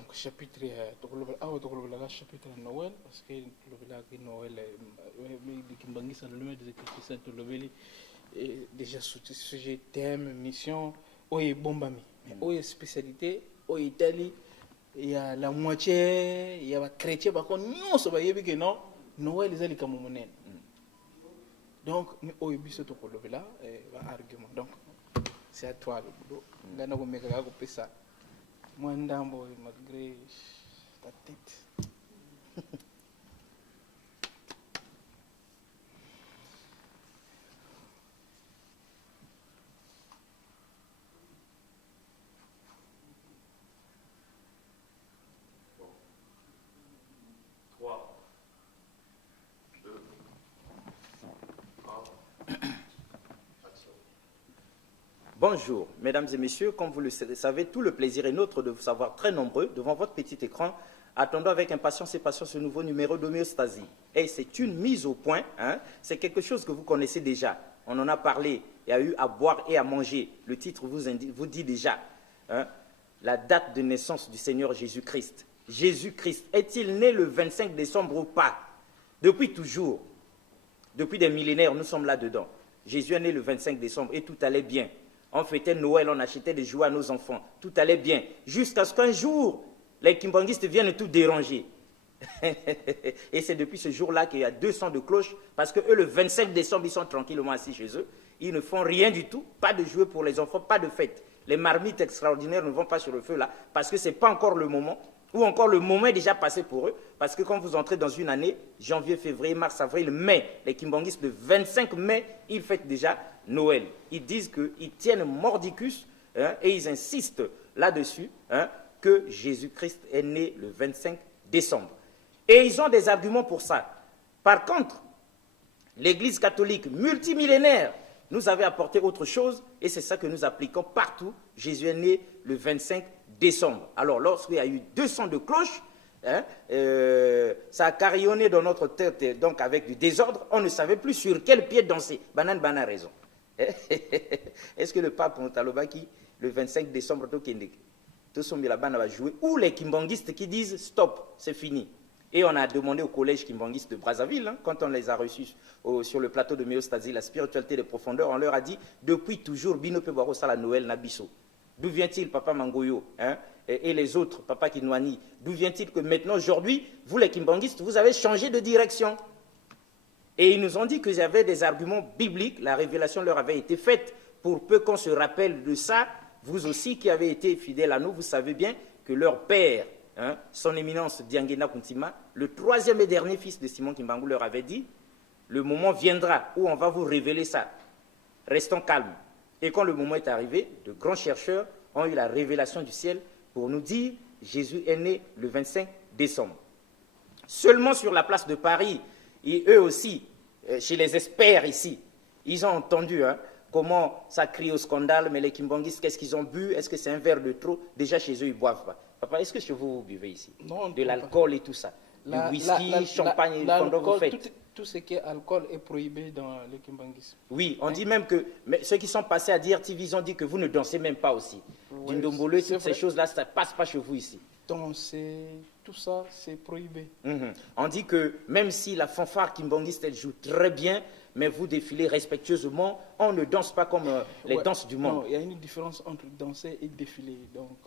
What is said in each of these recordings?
donc chapitre la chapitre Noël parce que le Noël Kimbangisa le des Christiens to le déjà sujet thème mission oye bombami mais oye spécialité oye Italie il y a la moitié il y a chrétien par contre non ça va y que non Noël les ali comme monen donc mais oye biso to le là argument donc c'est à toi le boulot ngana ko meka ko pesa moi ndambo malgré ta tête. Bonjour, mesdames et messieurs, comme vous le savez, tout le plaisir est nôtre de vous savoir très nombreux devant votre petit écran. Attendons avec impatience et patience ce nouveau numéro d'homéostasie. Et c'est une mise au point, hein? C'est quelque chose que vous connaissez déjà. On en a parlé, il y a eu à boire et à manger. Le titre vous dit déjà, hein? La date de naissance du Seigneur Jésus-Christ. Jésus-Christ, est-il né le 25 décembre ou pas? Depuis toujours, depuis des millénaires, nous sommes là-dedans. Jésus est né le 25 décembre et tout allait bien. On fêtait Noël, on achetait des jouets à nos enfants. Tout allait bien. Jusqu'à ce qu'un jour, les kimbanguistes viennent tout déranger. Et c'est depuis ce jour-là qu'il y a 200 de cloches, parce qu'eux, le 25 décembre, ils sont tranquillement assis chez eux. Ils ne font rien du tout, pas de jouets pour les enfants, pas de fête. Les marmites extraordinaires ne vont pas sur le feu là, parce que ce n'est pas encore le moment, ou encore le moment est déjà passé pour eux, parce que quand vous entrez dans une année, janvier, février, mars, avril, mai, les kimbanguistes, le 25 mai, ils fêtent déjà Noël. Ils disent qu'ils tiennent mordicus, hein, et ils insistent là-dessus, hein, que Jésus-Christ est né le 25 décembre. Et ils ont des arguments pour ça. Par contre, l'Église catholique multimillénaire nous avait apporté autre chose, et c'est ça que nous appliquons partout. Jésus est né le 25 décembre. Alors, lorsqu'il y a eu 200 de cloches, hein, ça a carillonné dans notre tête, donc avec du désordre, on ne savait plus sur quel pied danser. Banane a raison. Est-ce que le pape Montalobaki, le 25 décembre, tout son va jouer, ou les kimbanguistes qui disent stop, c'est fini. Et on a demandé au collège kimbanguiste de Brazzaville, hein, quand on les a reçus sur le plateau de Méostasie, la spiritualité des profondeurs, on leur a dit, depuis toujours, Bino Pebaro Sala Noël Nabiso. D'où vient-il, Papa Mangoyo, hein, et les autres, Papa Kinwani, d'où vient-il que maintenant, aujourd'hui, vous les kimbanguistes, vous avez changé de direction? Et ils nous ont dit qu'il y avait des arguments bibliques, la révélation leur avait été faite, pour peu qu'on se rappelle de ça. Vous aussi qui avez été fidèles à nous, vous savez bien que leur père, hein, son éminence Diangena Kuntima, le troisième et dernier fils de Simon Kimbangu leur avait dit, le moment viendra où on va vous révéler ça. Restons calmes. Et quand le moment est arrivé, de grands chercheurs ont eu la révélation du ciel pour nous dire Jésus est né le 25 décembre. Seulement sur la place de Paris, et eux aussi, chez les experts ici, ils ont entendu, hein, comment ça crie au scandale, mais les kimbanguistes, qu'est-ce qu'ils ont bu? Est-ce que c'est un verre de trop? Déjà chez eux, ils ne boivent pas. Papa, est-ce que chez vous, vous buvez ici? Non, de l'alcool et tout ça. Du whisky, champagne, pendant vous faites. Tout ce qui est alcool est prohibé dans les kimbanguistes. Oui, on dit même que mais ceux qui sont passés à DRTV, ils ont dit que vous ne dansez même pas aussi. Oui, du Ndombolo et toutes ces choses-là, ça ne passe pas chez vous ici. Danser, tout ça, c'est prohibé. On dit que même si la fanfare kimbanguiste, elle joue très bien, mais vous défilez respectueusement, on ne danse pas comme les danses du monde. Non, il y a une différence entre danser et défiler. Donc,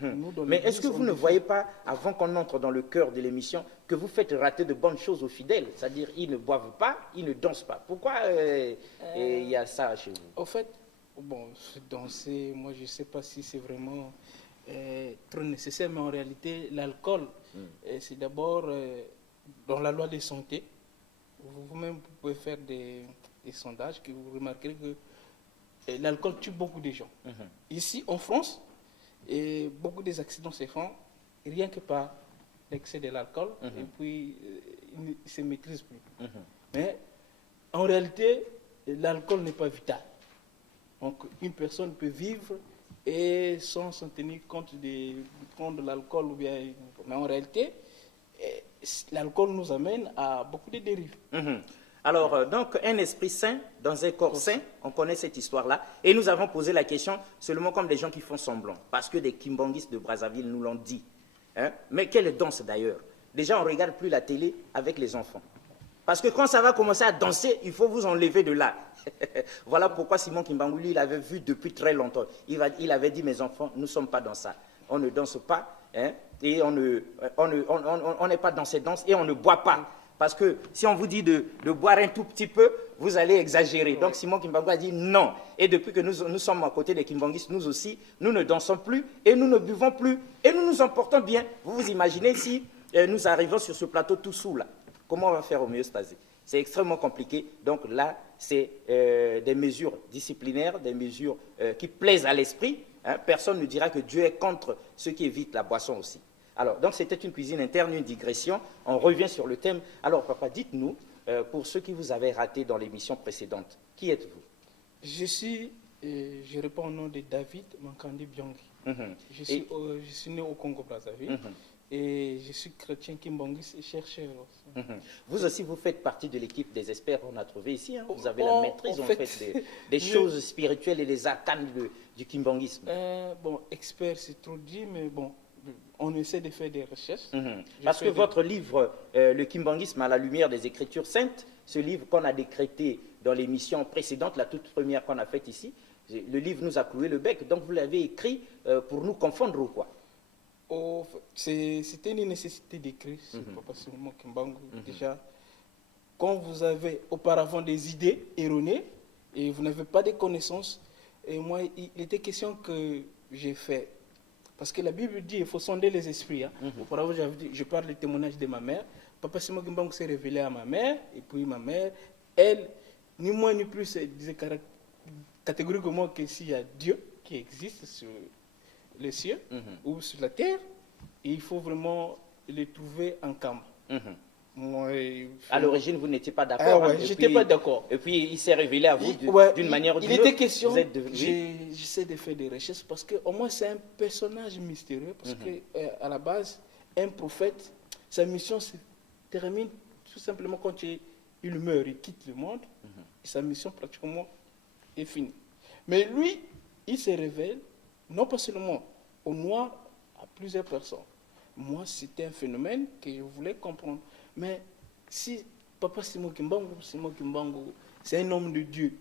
nous, dans mais est-ce que vous ne voyez pas, avant qu'on entre dans le cœur de l'émission, que vous faites rater de bonnes choses aux fidèles? C'est-à-dire, ils ne boivent pas, ils ne dansent pas. Pourquoi il y a ça chez vous? En fait, bon, danser, moi, je ne sais pas si c'est vraiment trop nécessaire, mais en réalité, l'alcool, c'est d'abord dans la loi de santé. Vous-même, vous pouvez faire des sondages que vous remarquerez que l'alcool tue beaucoup de gens. Ici, en France, beaucoup des accidents se font rien que par l'excès de l'alcool, et puis ils ne se maîtrisent plus. Mais en réalité, l'alcool n'est pas vital. Donc, une personne peut vivre et sans s'en tenir compte de prendre de l'alcool ou bien. Mais en réalité, l'alcool nous amène à beaucoup de dérives. Alors, donc, un esprit sain dans un corps sain, on connaît cette histoire-là. Et nous avons posé la question seulement comme des gens qui font semblant. Parce que des kimbanguistes de Brazzaville nous l'ont dit. Hein? Mais quelle danse d'ailleurs? Déjà, on ne regarde plus la télé avec les enfants. Parce que quand ça va commencer à danser, il faut vous enlever de là. Voilà pourquoi Simon Kimbangu, il avait vu depuis très longtemps. Il avait dit, mes enfants, nous ne sommes pas dans ça. On ne danse pas, hein, et on n'est pas dans ces danses, et on ne boit pas. Parce que si on vous dit de boire un tout petit peu, vous allez exagérer. Donc Simon Kimbangu a dit non. Et depuis que nous sommes à côté des Kimbanguistes, nous aussi, nous ne dansons plus, et nous ne buvons plus, et nous nous emportons bien. Vous vous imaginez si nous arrivons sur ce plateau tout sous là. Comment on va faire homéostasie? C'est extrêmement compliqué. Donc là, c'est des mesures disciplinaires, des mesures qui plaisent à l'esprit. Hein. Personne ne dira que Dieu est contre ceux qui évitent la boisson aussi. Alors, donc c'était une cuisine interne, une digression. On revient sur le thème. Alors, papa, dites-nous, pour ceux qui vous avaient raté dans l'émission précédente, qui êtes-vous? Je réponds au nom de David Mankandi Byongi. Je suis né au Congo-Brazzaville. Et je suis chrétien kimbangiste et chercheur aussi. Vous aussi, vous faites partie de l'équipe des experts qu'on a trouvé ici. Hein. Vous avez la maîtrise, en fait, des choses spirituelles et les arcanes du kimbangisme. Bon, expert, c'est trop dit, mais bon, on essaie de faire des recherches. Parce que votre livre, Le kimbangisme à la lumière des Écritures saintes, ce livre qu'on a décrété dans l'émission précédente, la toute première qu'on a faite ici, le livre nous a cloué le bec. Donc, vous l'avez écrit pour nous confondre ou quoi? C'était une nécessité d'écrire sur Papa Simon Kimbangu. Déjà, quand vous avez auparavant des idées erronées et vous n'avez pas de connaissances, et moi, il était question que j'ai fait. Parce que la Bible dit qu'il faut sonder les esprits. Hein. Auparavant, je parle du témoignage de ma mère. Papa Simon Kimbangu s'est révélé à ma mère, et puis ma mère, elle, ni moins ni plus, elle disait catégoriquement que s'il y a Dieu qui existe sur les cieux ou sur la terre, et il faut vraiment les trouver en camp. Moi, à l'origine, vous n'étiez pas d'accord. Ouais, je n'étais pas d'accord. Et puis, il s'est révélé à vous d'une manière ou d'une autre. Il était question, j'essaie de faire des recherches, parce qu'au moins c'est un personnage mystérieux, parce qu'à la base, un prophète, sa mission se termine tout simplement quand il meurt, il quitte le monde, et sa mission pratiquement est finie. Mais lui, il se révèle, non pas seulement aux Noirs, à plusieurs personnes. Moi, c'était un phénomène que je voulais comprendre. Mais si Papa Simon Kimbangu, c'est un homme de Dieu,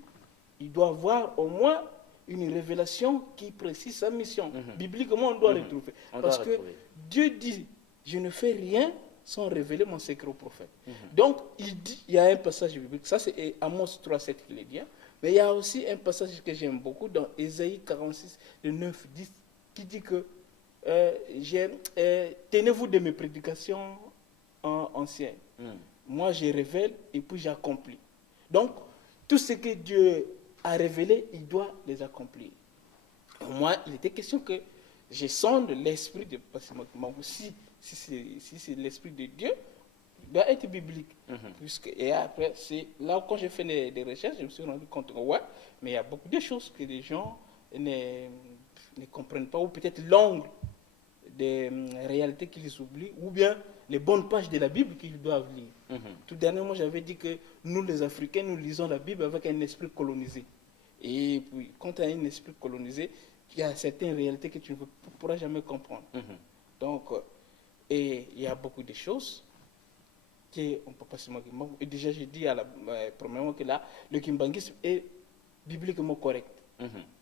il doit avoir au moins une révélation qui précise sa mission. Bibliquement, on doit le trouver. Parce que Dieu dit, je ne fais rien sans révéler mon secret au prophète. Donc, il y a un passage biblique, ça c'est Amos 3,7 qui le dit, mais il y a aussi un passage que j'aime beaucoup dans Ésaïe 46, le 9, 10, qui dit que tenez-vous de mes prédications anciennes. Moi, je révèle et puis j'accomplis. Donc, tout ce que Dieu a révélé, il doit les accomplir. Moi, il était question que je sonde l'esprit de Passimon. Si c'est l'esprit de Dieu, il doit être biblique. Et après, c'est là où quand j'ai fait des recherches, je me suis rendu compte que ouais, mais il y a beaucoup de choses que les gens ne comprennent pas, ou peut-être l'angle des réalités qu'ils oublient, ou bien les bonnes pages de la Bible qu'ils doivent lire. Tout dernièrement, j'avais dit que nous, les Africains, nous lisons la Bible avec un esprit colonisé. Et puis, quand tu as un esprit colonisé, il y a certaines réalités que tu ne pourras jamais comprendre. Donc, et il y a beaucoup de choses qu'on ne peut pas se moquer. Et déjà, j'ai dit premièrement que là, le kimbangisme est bibliquement correct.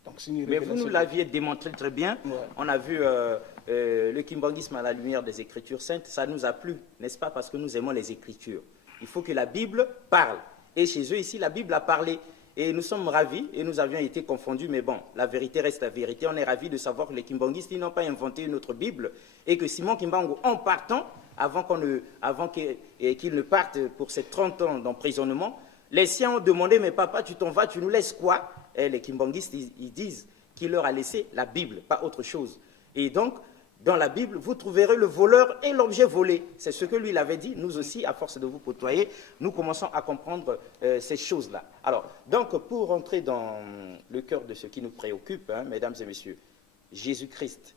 Donc, mais vous nous l'aviez démontré très bien. On a vu le kimbangisme à la lumière des Écritures saintes. Ça nous a plu, n'est-ce pas? Parce que nous aimons les Écritures. Il faut que la Bible parle. Et chez eux, ici, la Bible a parlé. Et nous sommes ravis, et nous avions été confondus, mais bon, la vérité reste la vérité. On est ravis de savoir que les kimbangistes, ils n'ont pas inventé une autre Bible, et que Simon Kimbangu, en partant, avant qu'il ne parte pour ses 30 ans d'emprisonnement, les siens ont demandé, mais papa, tu t'en vas, tu nous laisses quoi? Et les kimbangistes, ils disent qu'il leur a laissé la Bible, pas autre chose. Et donc, dans la Bible, vous trouverez le voleur et l'objet volé. C'est ce que lui il avait dit. Nous aussi, à force de vous côtoyer, nous commençons à comprendre ces choses-là. Alors, donc, pour rentrer dans le cœur de ce qui nous préoccupe, hein, mesdames et messieurs, Jésus-Christ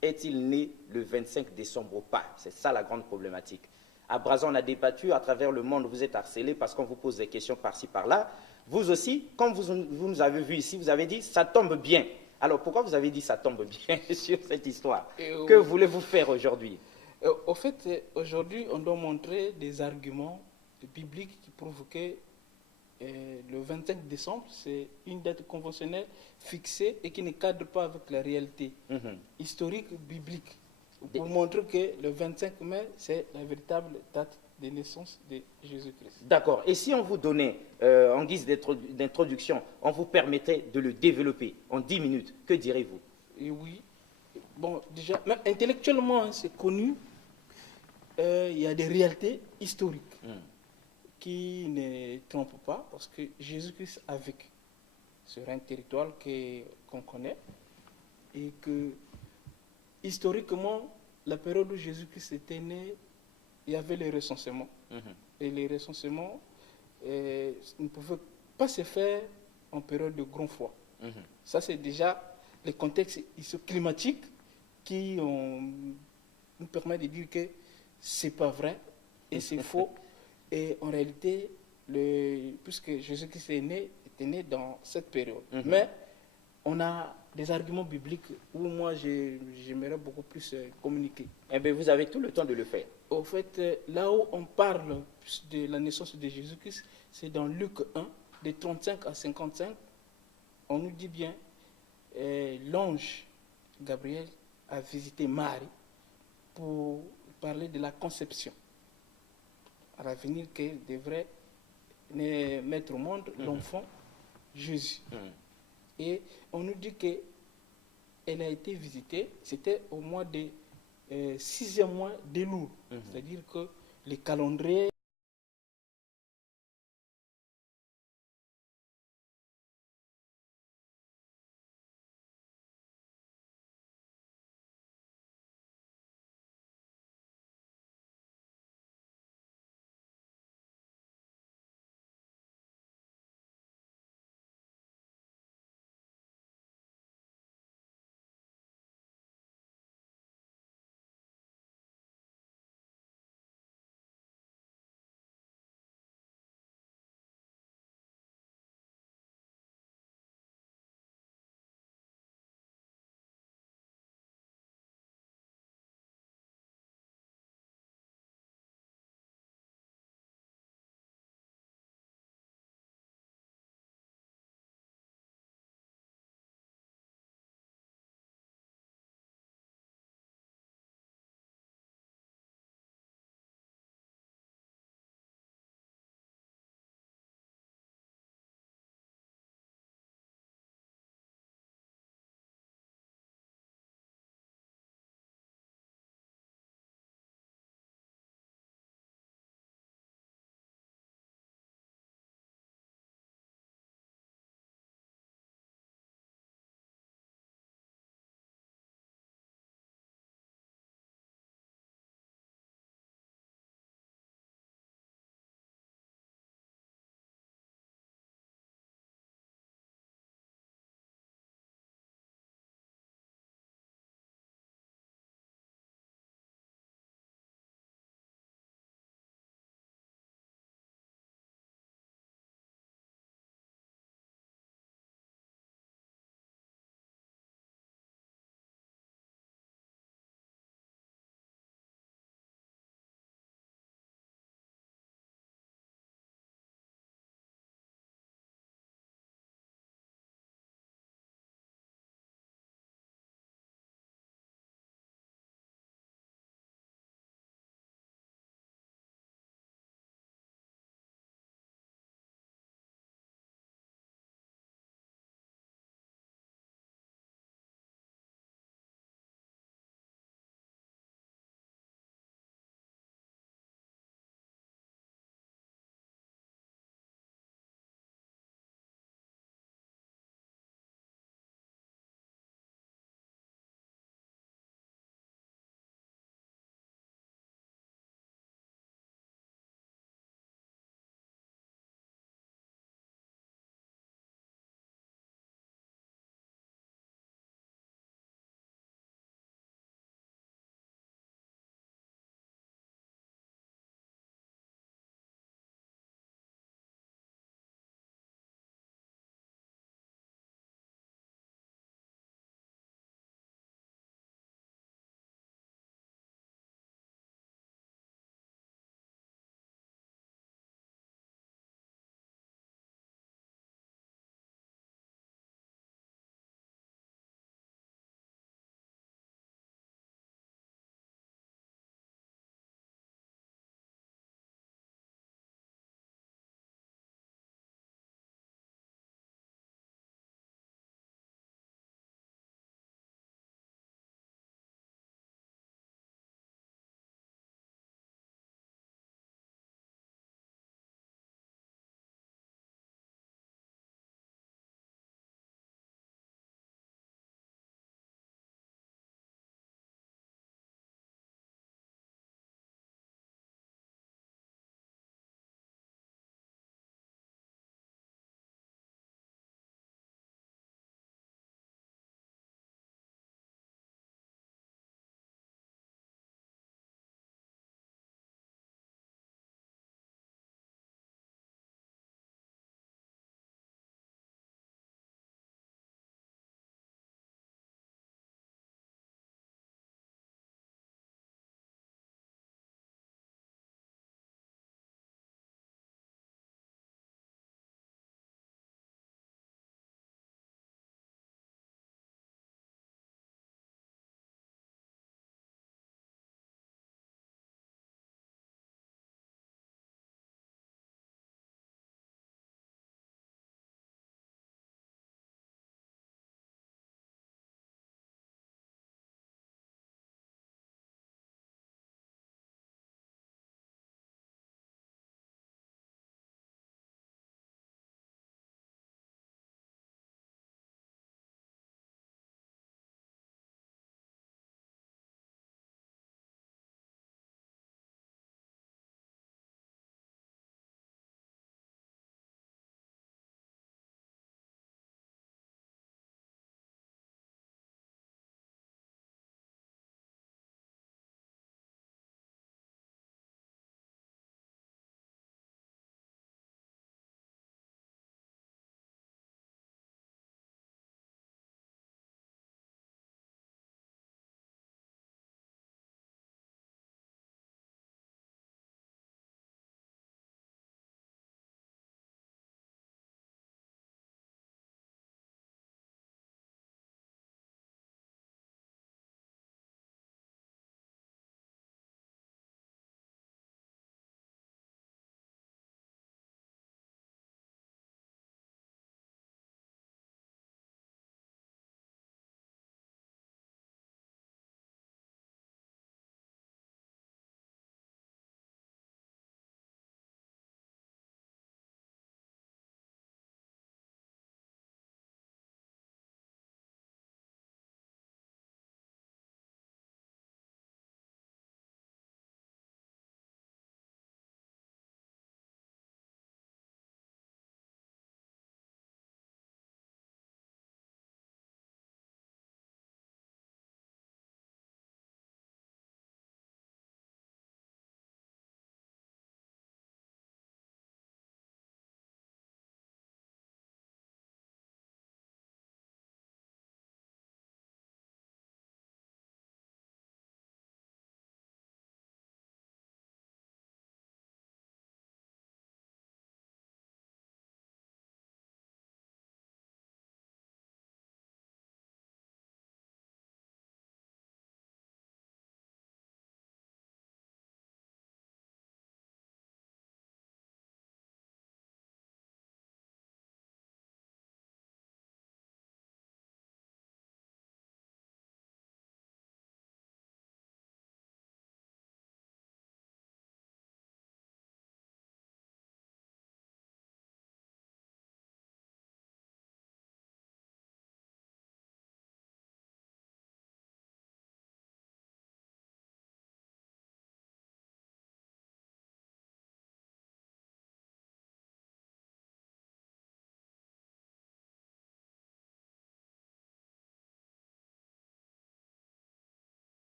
est-il né le 25 décembre ou pas? C'est ça la grande problématique. À Brazza, on a débattu, à travers le monde, vous êtes harcelés parce qu'on vous pose des questions par-ci, par-là. Vous aussi, comme vous nous avez vu ici, vous avez dit, ça tombe bien. Alors, pourquoi vous avez dit ça tombe bien sur cette histoire? Et, Que voulez-vous faire aujourd'hui? Au fait, aujourd'hui, on doit montrer des arguments bibliques qui prouvent que le 25 décembre, c'est une date conventionnelle fixée et qui ne cadre pas avec la réalité historique biblique. Pour montrer que le 25 mai, c'est la véritable date de naissance de Jésus-Christ. D'accord. Et si on vous donnait, en guise d'introduction, on vous permettait de le développer en 10 minutes, que direz-vous? Et oui. Bon, déjà, même intellectuellement, hein, c'est connu. Il y a des réalités historiques qui ne trompent pas, parce que Jésus-Christ a vécu sur un territoire qu'on connaît, et que historiquement, la période où Jésus-Christ était né, il y avait les recensements. Et les recensements ne pouvaient pas se faire en période de grand froid. Ça, c'est déjà les contextes climatiques qui nous permettent de dire que ce n'est pas vrai et c'est faux. Et en réalité, puisque Jésus-Christ était né dans cette période. Mais on a des arguments bibliques où moi j'aimerais beaucoup plus communiquer. Eh bien, vous avez tout le temps de le faire. Au fait, là où on parle de la naissance de Jésus-Christ, c'est dans Luc 1, de 35 à 55. On nous dit bien, l'ange Gabriel a visité Marie pour parler de la conception à l'avenir qu'elle devrait mettre au monde l'enfant Jésus. Et on nous dit qu'elle a été visitée, c'était au mois de 6e mois d'Elul. C'est-à-dire que les calendriers